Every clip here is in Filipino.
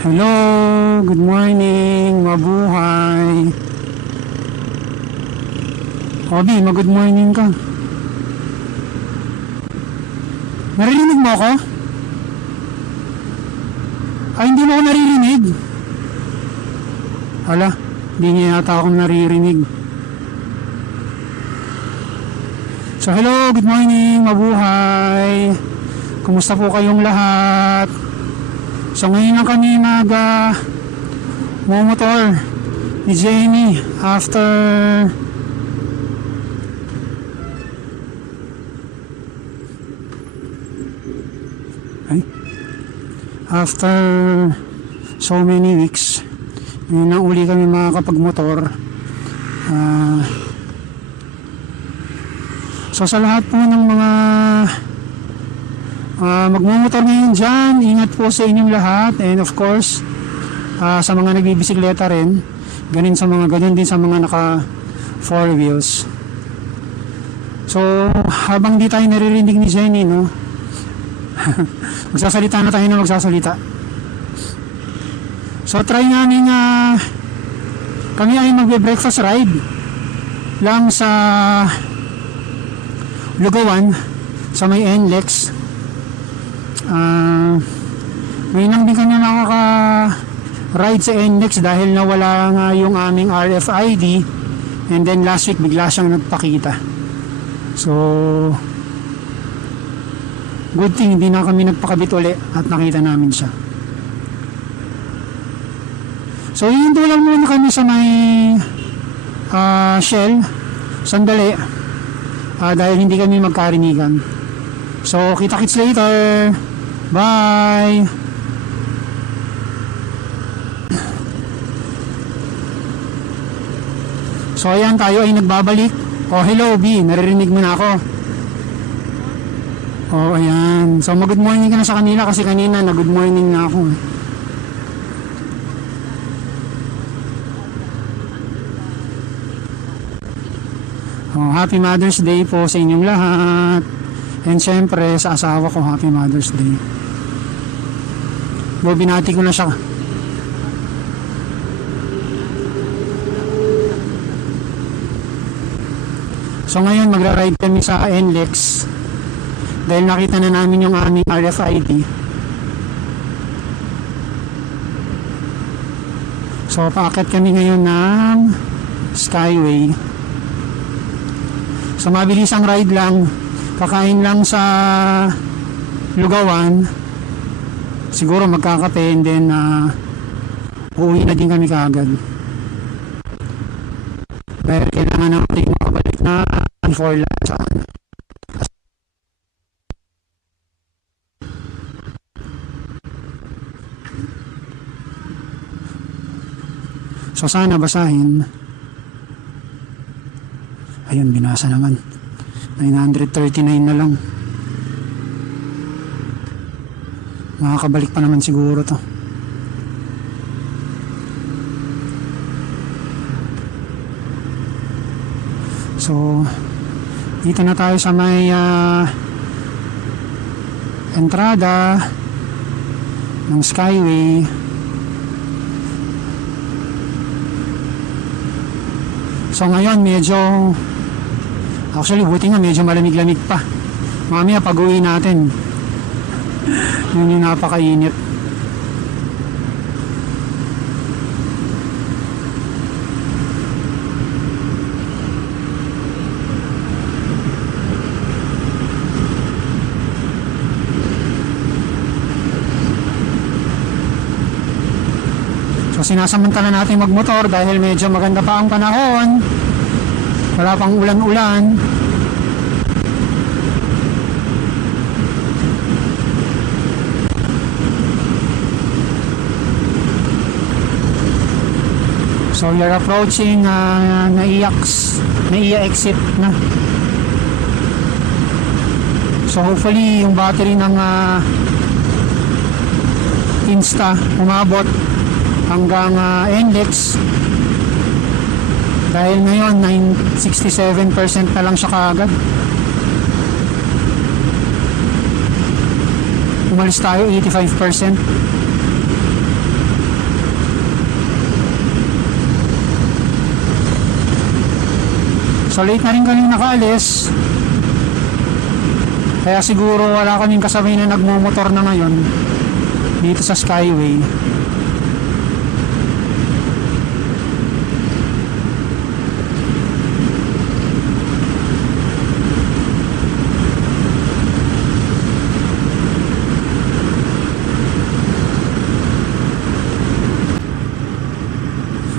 Hello, good morning, mabuhay. Obi, mag-good morning ka. Naririnig mo ako? Ay, hindi mo ako naririnig. Hala, hindi niya yata akong naririnig. So hello, good morning, mabuhay. Kumusta po kayong lahat? So ngayon lang kami motor ni Jenny after so many weeks. Ngayon na uli kami makakapagmotor. So sa lahat po ng mga magmumotor ngayon dyan, ingat po sa inyong lahat. And of course, sa mga nagbibisikleta rin, ganun din sa mga naka 4 wheels. So habang di tayo naririnig ni Jenny, no, magsasalita na tayo na magsasalita. So try namin kami ay magbe-breakfast ride lang sa Lugawan sa may NLEX. Ngayon lang din kami nakaka-ride sa NLEX dahil nawala nga yung aming RFID, and then last week bigla siyang nagpakita. So good thing hindi na kami nagpakabit uli at nakita namin siya. So hihinto lang muna kami sa may Shell sandali, dahil hindi kami magkarinigan. So kita-kits later. Bye. So ayan, tayo ay nagbabalik. Oh hello B, naririnig mo na ako. Oh ayan. So mag-good morning ka na sa kanila kasi kanina nag-good morning na ako. Oh, Happy Mother's Day po sa inyong lahat. And syempre sa asawa ko, Happy Mother's Day. Binati ko na siya. So ngayon magra-ride kami sa NLEX dahil nakita na namin yung aming RFID. So paakit kami ngayon ng Skyway. So mabilis ang ride lang, kakain lang sa Lugawan, siguro magkakape, and then uuwi na din kami kaagad dahil kailangan natin makabalik na before lunch. So sana basahin. Ayun, binasa naman. 939 na lang. Makakabalik pa naman siguro to. So dito na tayo sa may entrada ng Skyway. So ngayon medyo, actually buti nga medyo malamig-lamig pa. Mamaya pag uwi natin yun yung napakainit. So sinasamantala natin magmotor dahil medyo maganda pa ang panahon, wala pang ulan-ulan. So we are approaching Naiya exit na. So hopefully yung battery ng Insta umabot hanggang NLEX, dahil ngayon 67% na lang siya kaagad. Umalis tayo 85%. So late na rin kami nakaalis. Kaya siguro wala kaming kasabay na nagmumotor na ngayon dito sa Skyway.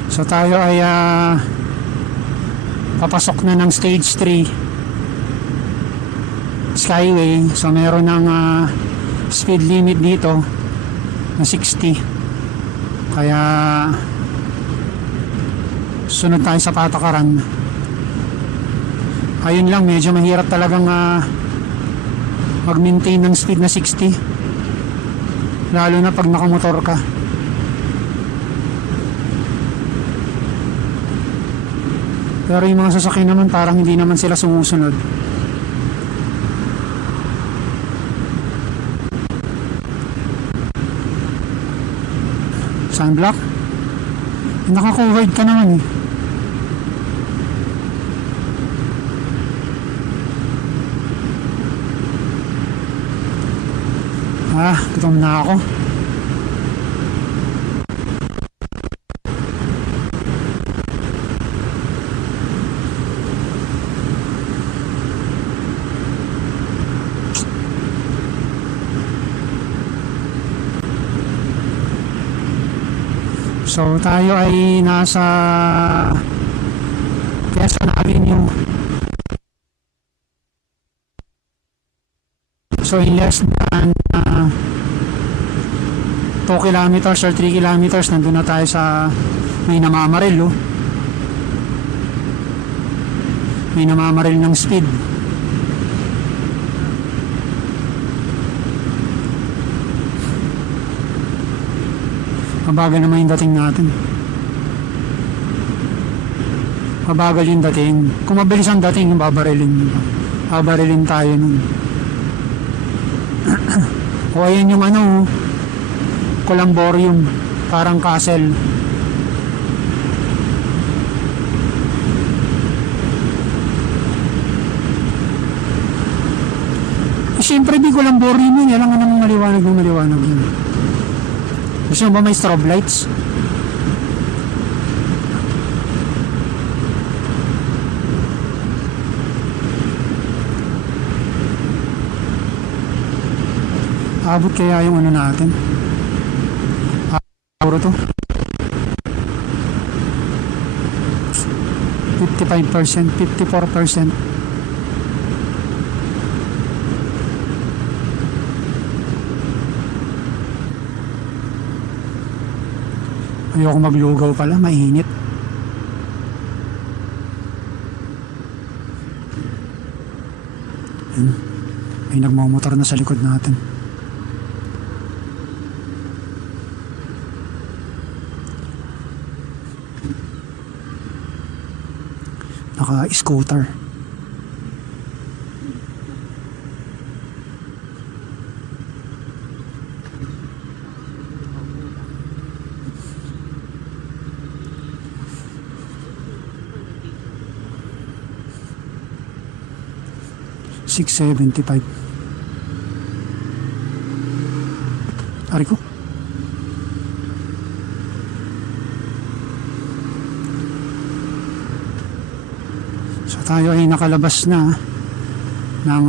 So tayo ay papasok na ng stage 3 Skyway. So meron ng speed limit dito na 60. Kaya sunod tayo sa patakaran. Ayun lang, medyo mahirap talagang mag-maintain ng speed na 60, lalo na pag nakamotor ka. Pero yung mga sasakyan naman parang hindi naman sila sumusunod. Sunblock? Naka-covered ka naman eh. Gutom na ako. So tayo ay nasa Quezon Avenue. So in less than 2 kilometers or 3 kilometers nandun na tayo sa may namamaril. May namamaril ng speed. Mabagal naman yung dating natin. Mabagal yung dating. Kung mabilis ang dating, babarilin tayo nun. O ayan yung Columbarium, parang castle. Siyempre di Columbarium yun, yan lang namang maliwanag yun. Gusto mo ba may strobe lights? Abot kaya yung natin? Euro to? 55%, 54%. Ayoko maglugaw pala, mainit. May nagmamotor na sa likod natin. Naka-scooter. $675. Ari ko. So tayo ay nakalabas na ng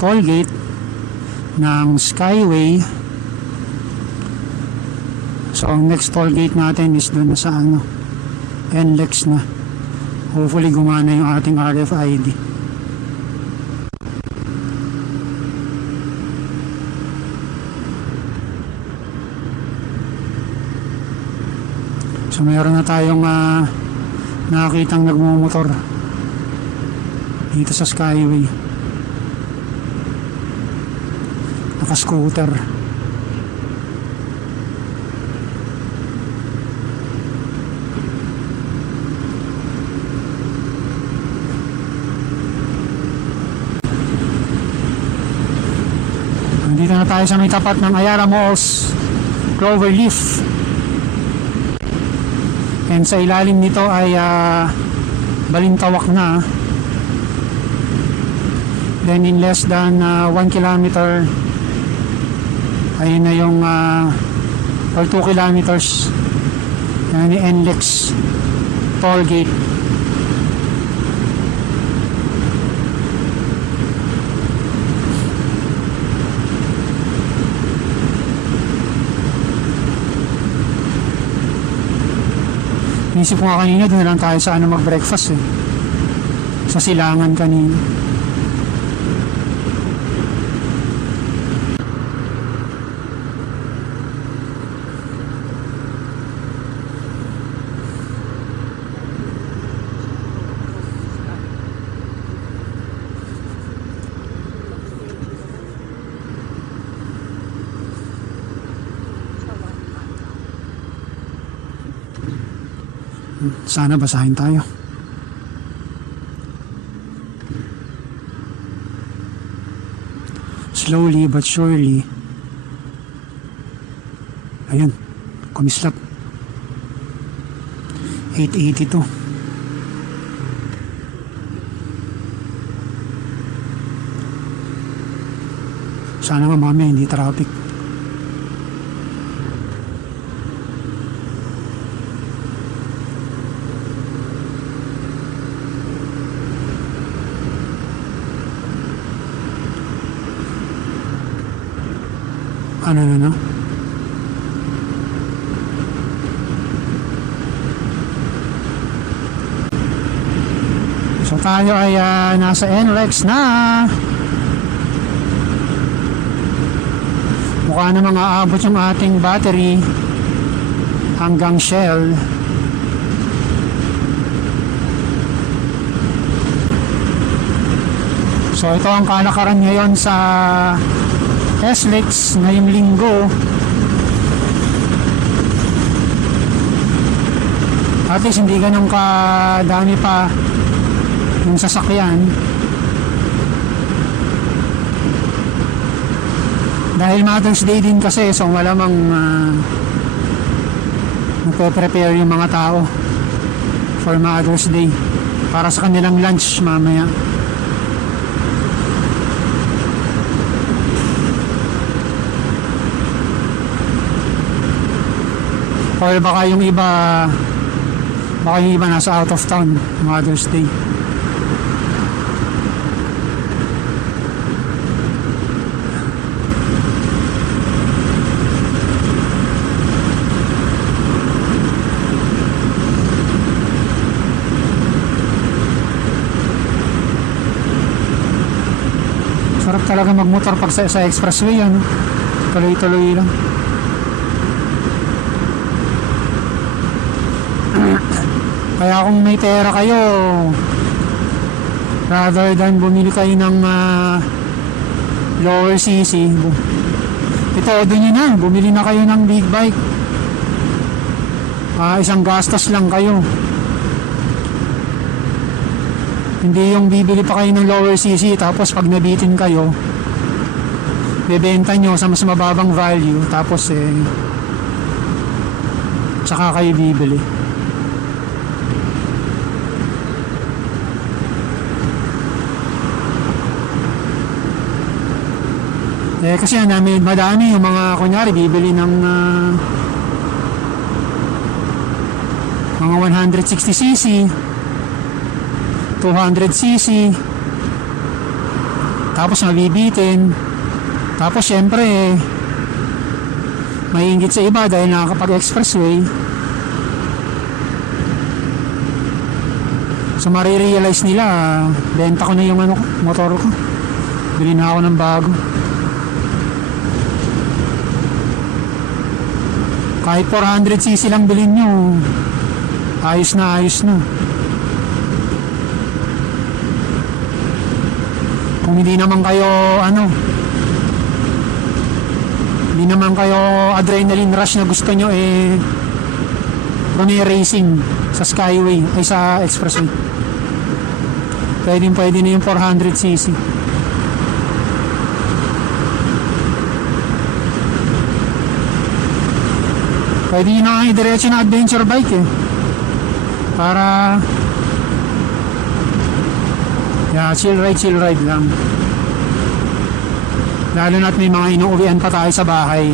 toll gate ng Skyway. So ang next toll gate natin is doon sa NLEX na. Hopefully gumana yung ating RFID. So mayroon na tayong nakakitang nagmumotor dito sa Skyway. Naka-scooter. Nandito na tayo sa may tapat ng Ayala Malls Cloverleaf. And sa ilalim nito ay balintawak na Then in less than 1 kilometer, ayun na yung or 2 kilometers, yan yung NLEX toll gate. Inisip ko nga kanina, doon na lang tayo sa mag-breakfast eh. Sa Silangan kanina. Sana basahin tayo. Slowly but surely. Ayun, kumislap. 882. Sana nga mamaya hindi traffic. Ano? So tayo ay nasa NLEX na. Mukha namang aabot yung ating battery hanggang Shell. So ito ang kalakaran ngayon sa SLEX ngayong linggo. At least hindi ganun kadami pa yung sasakyan, dahil Mother's Day din kasi, so malamang nagpe-prepare yung mga tao for Mother's Day para sa kanilang lunch mamaya. Or baka yung iba nasa out of town Mother's Day. Sarap talaga magmotor pag sa expressway, ano? Tuloy-tuloy lang. Kaya kung may pera kayo, rather than bumili kayo ng lower CC, ito, doon nyo na, bumili na kayo ng big bike. Isang gastos lang kayo. Hindi yung bibili pa kayo ng lower CC, tapos pag nabitin kayo, bebenta nyo sa mas mababang value, tapos tsaka kayo bibili. Kasi madami yung mga kunyari bibili ng mga 160cc, 200cc, tapos mabibitin, tapos syempre maiinggit sa iba dahil nakakapag-expressway, so marirealize nila, benta ko na yung motor ko, bili na ako ng bago. Kahit 400cc lang bilhin nyo, ayos na. Kung hindi naman kayo adrenaline rush na gusto nyo, racing sa Skyway ay sa expressway, pwede na yung 400cc. Pwede nyo na i-diretso na adventure bike para chill ride lang. Lalo na't may mga inuuwian pa tayo sa bahay.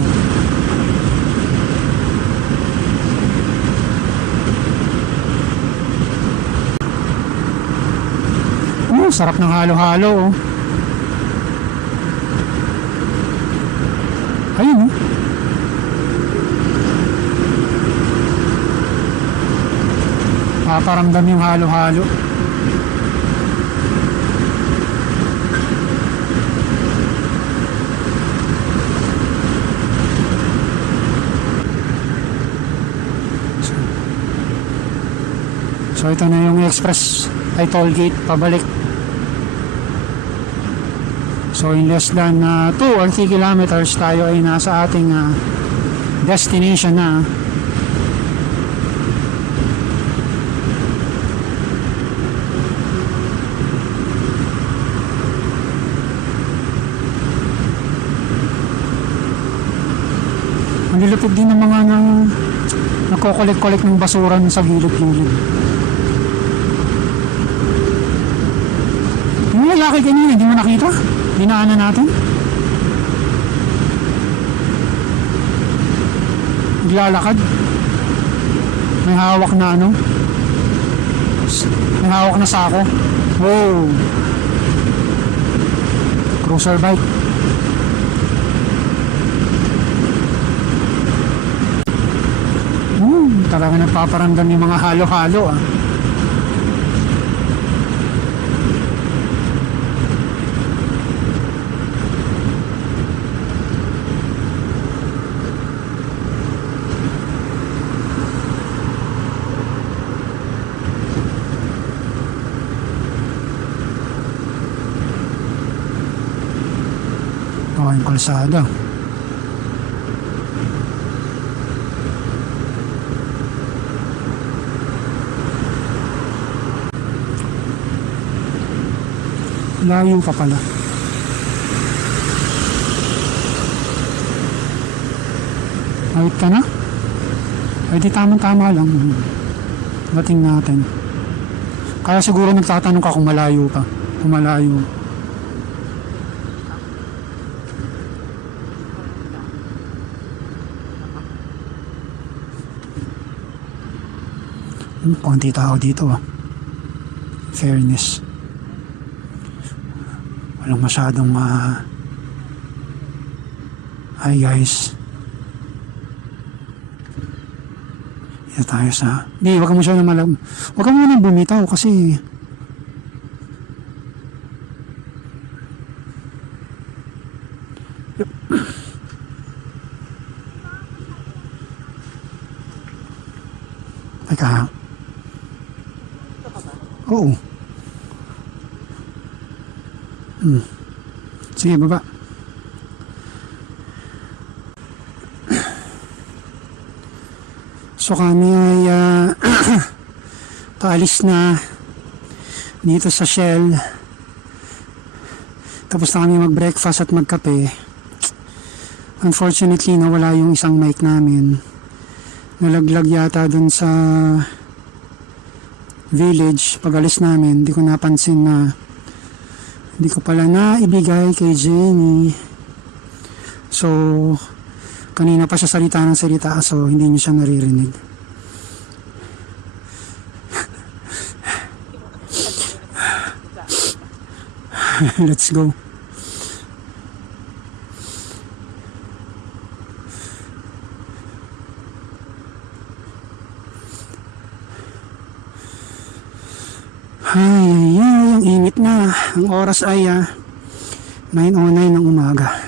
Sarap ng halo-halo, oh. Ayun, oh. Paparamdam yung halo-halo. So ito na yung express ay toll gate pabalik. So in less than 2 or 3 kilometers tayo ay nasa ating destination na. Malilipid din ng mga nakokolek-kolek ng basura sa gilid-gilid. Yung lalaki kanina, hindi mo nakita? Dinaanan natin? Naglalakad? May hawak na ano? May hawak na sako. Wow! Cruiser bike. Talaga nagpaparamdam yung mga halo-halo, ah. Yung kalsada. Layo pa pala. Awit ka na? Ay di tama-tama lang. Dating natin. Kaya siguro nagtatanong ka kung malayo pa. Kung malayo. Konti tao dito, ah. Fairness. Walang masyadong hi guys. Ito tayo sa di, wag ka mo siya na malam. Wag ka muna bumitaw kasi teka. Oo. Sige, baba. So kami ay paalis na dito sa Shell. Tapos na kami mag-breakfast at magkape. Unfortunately, nawala yung isang mic namin. Nalaglag yata dun sa village. Pag-alis namin, hindi ko napansin na hindi ko pala naibigay kay Jenny. So, kanina pa siya salita ng salita, so hindi niyo siya naririnig. Let's go. Ay, ang init na. Ang oras ay 9:09 ng umaga.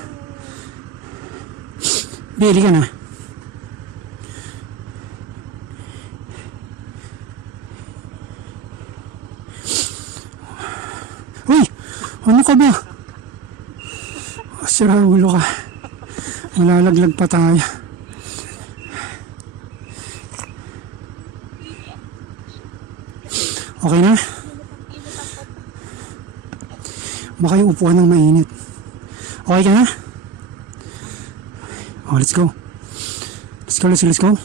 Bili ka na. Uy! Ano ka ba? Sira ulo ka. Malalaglag pa tayo. Okay na? Baka yung upuan ng mainit. Okay ka na? Oh, let's go. Let's go.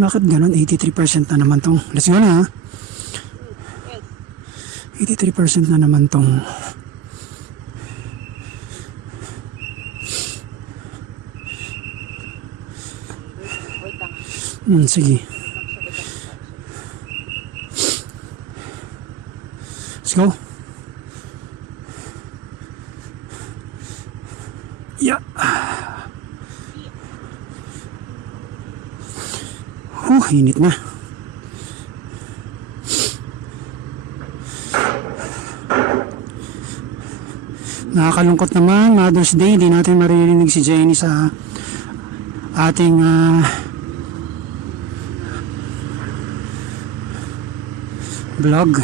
Bakit ganun? 83% na naman tong. Let's go na, ha? 83% na naman tong Sige. Let's go. Yeah. Init na. Nakakalungkot naman, Mother's Day, hindi natin maririnig si Jenny sa ating vlog.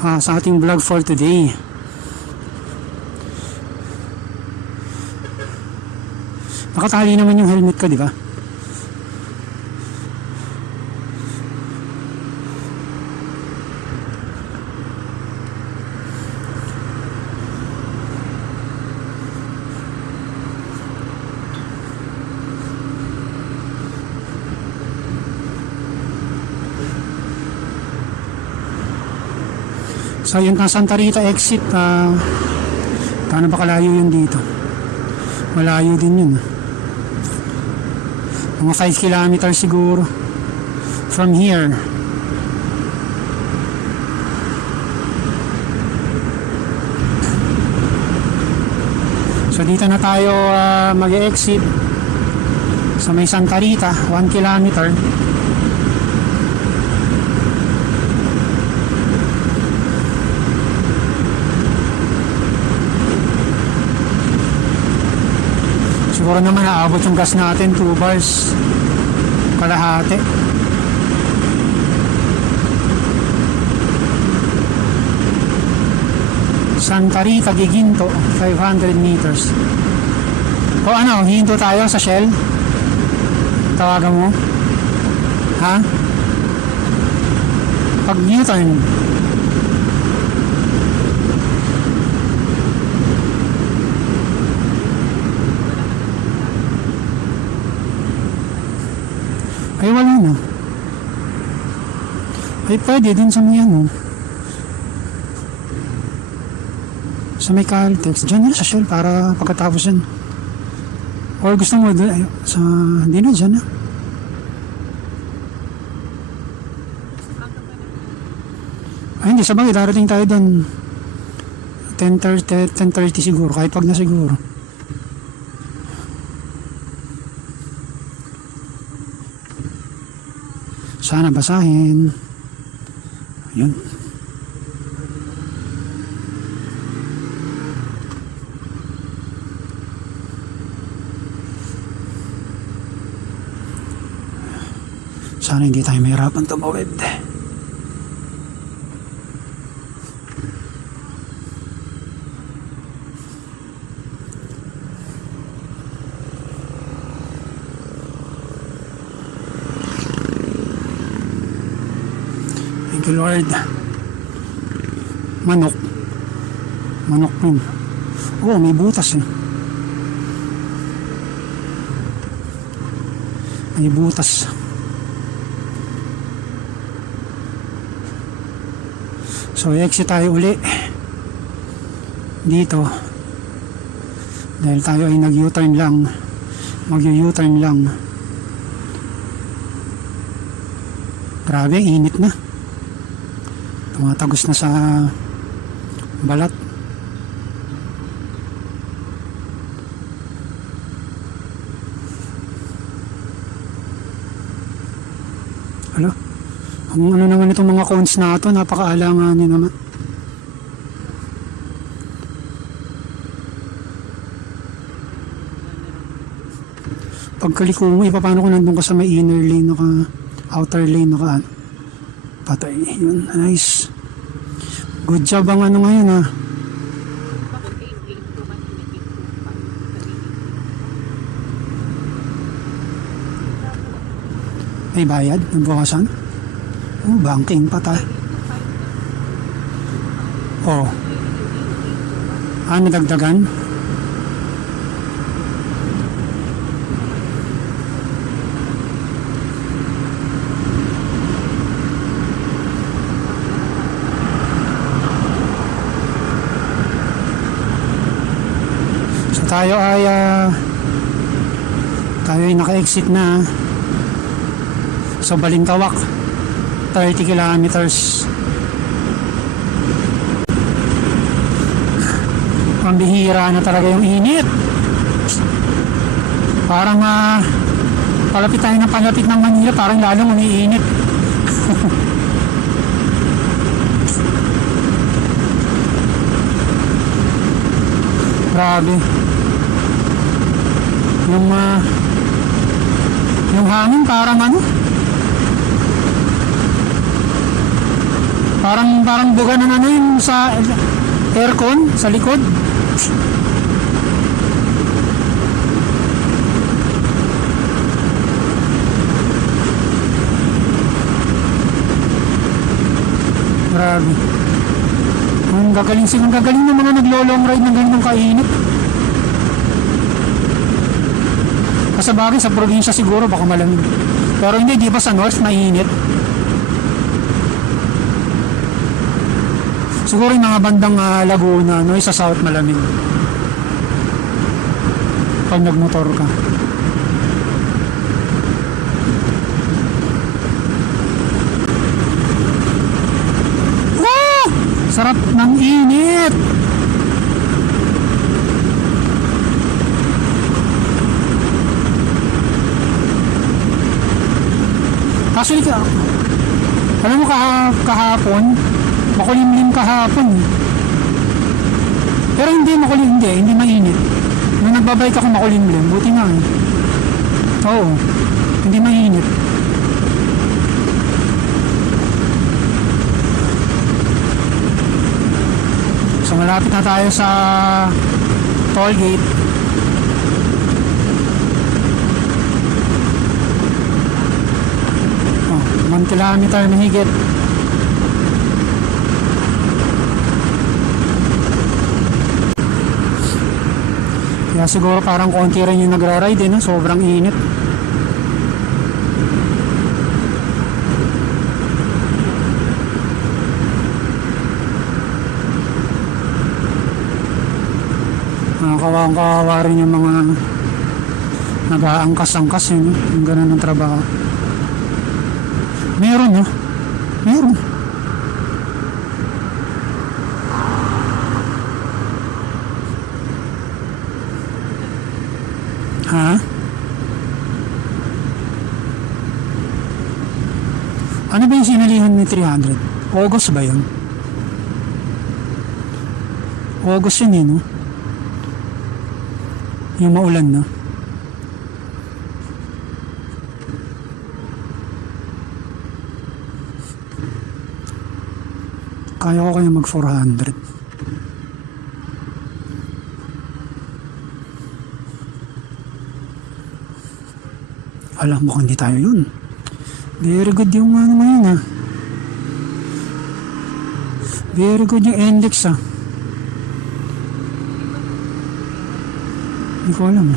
Sa ating vlog for today. Nakatali naman yung helmet ko, di ba? So yung Santa Rita exit, paano ba kalayo yun dito? Malayo din yun. Mga 5 kilometers siguro from here. So dito na tayo mag-exit sa may Santa Rita, 1 kilometer. Siguro naman naabot yung gas natin 2 bars kalahati. Santa Rita, Giginto, 500 meters. O ano, hihinto tayo sa Shell? Tawagan mo? Ha? Pag U-turn. Ay wala na. Ay pwede din sa may ano. Sa may Caltex. Diyan na sa Shell para pagkatapos yan. Or gusto mo doon. Sa... Hindi na dyan na. Ay hindi. Sabagay darating tayo doon. 10:30 siguro. Kahit pag na siguro. Sana basahin. Ayun. Sana hindi tayo mahirapan tumawid. Thank you Lord. Manok. Manok rin. Oh, may butas eh. May butas. So exit tayo uli dito dahil tayo ay nag-U-turn lang, mag-U-turn lang. Grabe, init na, tumatagos na sa balat. Ano? Ang ano naman itong mga cones na ito, napakaalanganin naman. Pagkaliko mo, paano kung nandun ka sa may inner lane, outer lane, patay. Yun, nice. Good job ang ano ngayon ha. May bayad ng bukasan? Oh, banking pa tayo. Oh. Nadagdagan? So tayo ay naka-exit na. So Balintawak 30 kilometers. Pambihira na talaga yung init. Parang palapit tayo ng palapit ng Manila, parang lalong umiinit. Grabe. Yung hangin parang parang buga ng yung sa aircon sa likod. Grabe. Ang gagaling ng mga naglo-long ride ng ganitong kainit. Sa bagay, sa probinsya siguro baka malamig. Pero hindi, di ba sa north mainit? Siguro yung mga bandang Laguna, no, sa south malamig. Pag nagmotor ka. Ah! Sarap ng init! Actually, alam mo kahapon, makulimlim kahapon. Pero hindi mainit. Nung nagbabike ako makulimlim, buti nga eh. Oo, hindi mainit. So malapit na tayo sa toll gate. 1 kilometer mahigit. Kaya siguro parang konti rin yung nagra-ride no? Sobrang init. Kawawa rin yung mga nag-aangkas-angkas no? Yung ganun ng trabaho. Meron no? Meron. Ha? Ano ba yung sinalihan ni 300? August ba yun? August yun no? Yung maulan no? Kaya ko kaya mag 400. Alam mo kung hindi tayo yun. Very good yung ano yun Very good yung index Hindi ko alam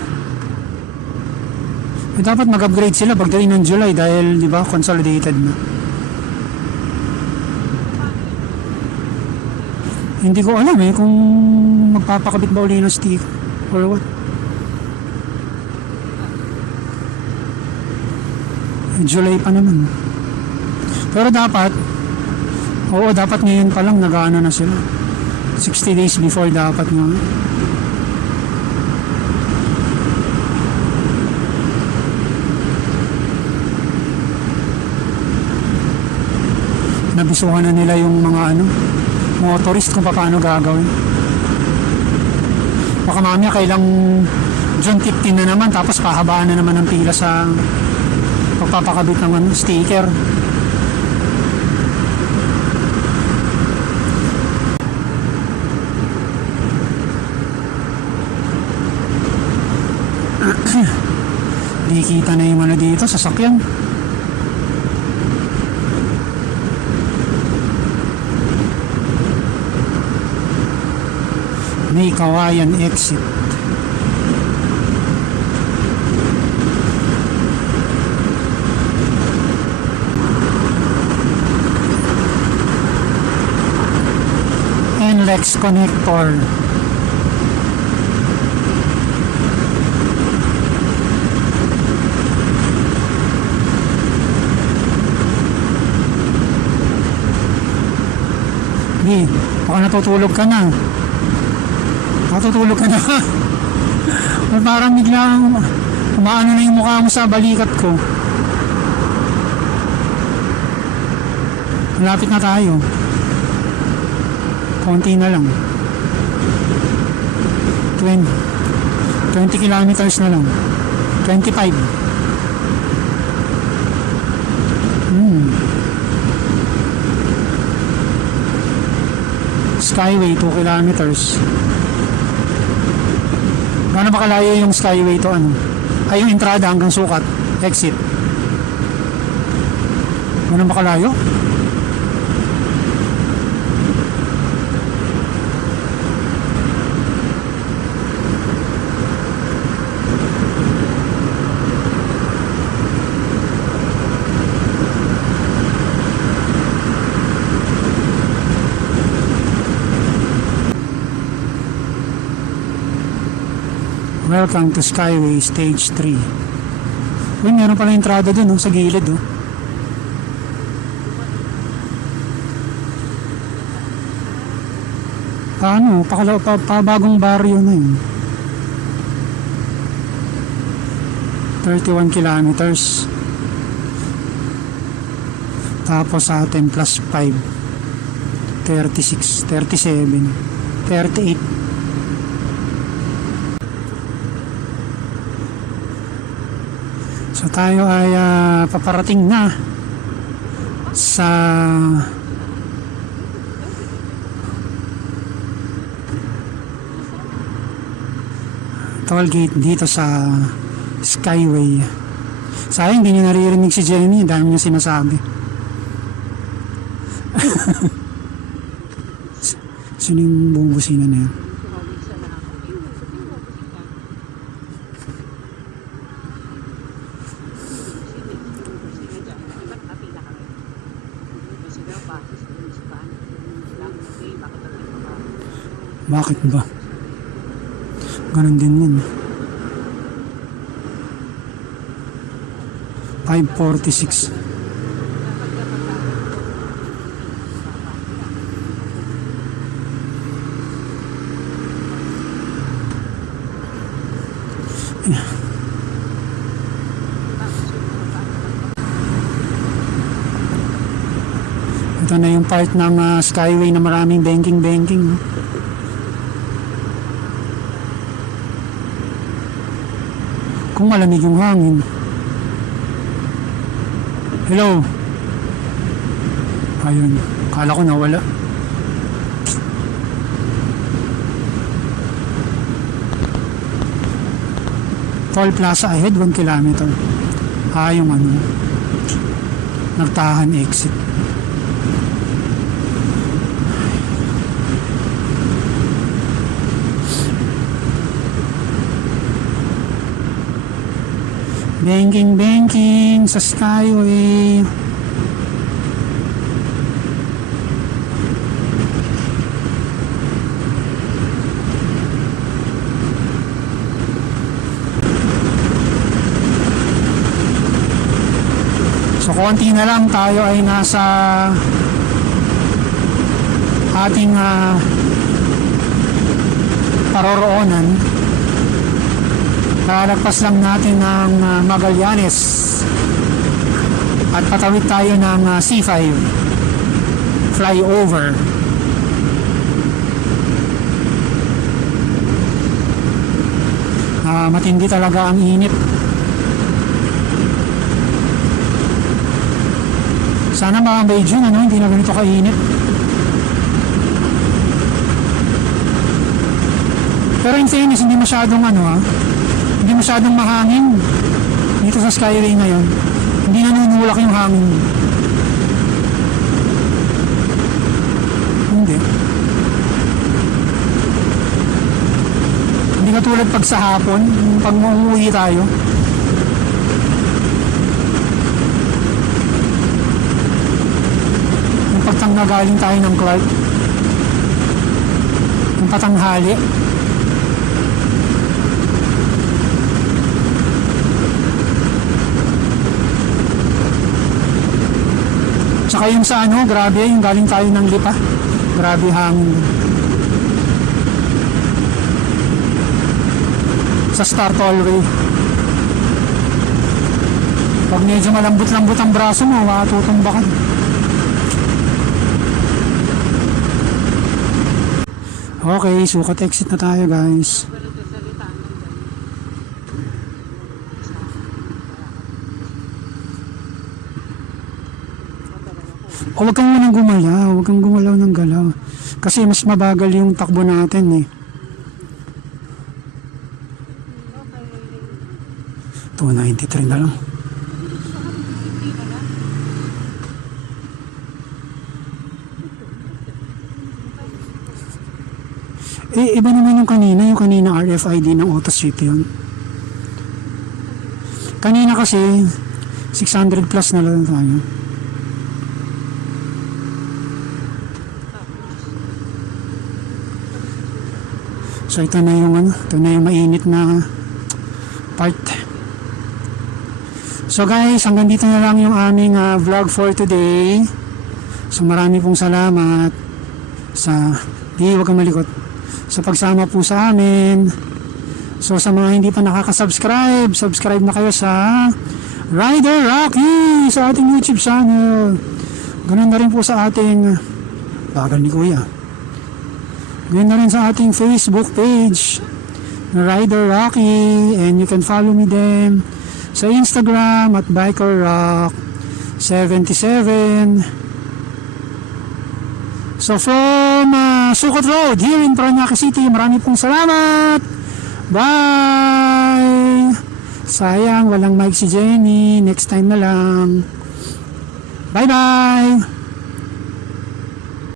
dapat mag-upgrade sila pagdating ng July dahil di ba consolidated na. Hindi ko alam kung magpapakabit ba uli ng stick or what. July pa naman. Pero dapat ngayon pa lang nag-ano na sila. 60 days before dapat nga. Nabisuhan na nila yung mga motorist kung paano gagawin. Baka mamaya kailang June 15 na naman tapos pahabaan na naman ang pila sa pagpapakabit ng sticker. Di kita na yung dito sasakyan. May Kawayan exit. NLEX connector. Baka natutulog ka na. Natutulog ka na. O parang biglang umaano na yung mukha mo sa balikat ko. Malapit na tayo. Konti na lang. 20 kilometers na lang. 25. Skyway 2 kilometers. Gaano ba kalayo yung Skyway to ano? Ay yung entrada hanggang sukat, exit. Gaano ba kalayo? Welcome to Skyway Stage 3. Uy, meron pala entrada dun, sa gilid. Paano? Bagong baryo na yun. 31 kilometers. Tapos sa atin plus 5. 36, 37, 38. So tayo ay paparating na sa toll gate dito sa Skyway. Sayang hindi niyo naririnig si Jenny, dahil niya sinasabi. Sino yung bubusina na yan? Bakit ba? Ganun din yun. 5:46. Ito na yung part ng Skyway na maraming banking. Kung malamig yung hangin. Hello. Ayun, kala ko nawala. Toll plaza ahead 1 kilometer. Yung nagtahan exit. Banking sa Skyway. So konti na lang tayo ay nasa ating paroroonan. Lalagpas lang natin ng Magallanes at patawid tayo ng C5 flyover. Matindi talaga ang init. Sana mga Beijing hindi na ganito kainit. Pero in fairness, hindi masyadong hindi masyadong mahangin dito sa Skyway ngayon. Hindi nanunulak yung hangin. Hindi katulad pag sa hapon, pag umuwi tayo. Yung pagtanggagaling tayo ng Clark, yung patanghali. Tsaka yung sa grabe, yung galing tayo ng Lipa. Grabe hangin. Sa Star Tollway. Pag medyo malambot-lambot ang braso mo, matutumba ka. Okay, sukat exit na tayo guys. O wag kang munang gumalaw, wag kang gumalaw ng galaw. Kasi mas mabagal yung takbo natin eh. 293 na lang. Eh, iba naman yung kanina RFID ng AutoSweep yun. Kanina kasi 600 plus na lang tayo. So ito na yung ito na yung mainit na part. So guys, hanggang dito na lang yung aming vlog for today. So marami pong salamat sa wag kang malikot sa pagsama po sa amin. So sa mga hindi pa nakaka-subscribe, subscribe na kayo sa Rider Rocky sa ating YouTube channel. Ganun na rin po sa ating bagal ni Kuya. Ganun na rin sa ating Facebook page na Rider Rocky, and you can follow me then sa Instagram at BikerRock77. So from Sukat Road here in Parañaque City, marami pong salamat. Bye! Sayang walang mic si Jenny, next time na lang. Bye bye!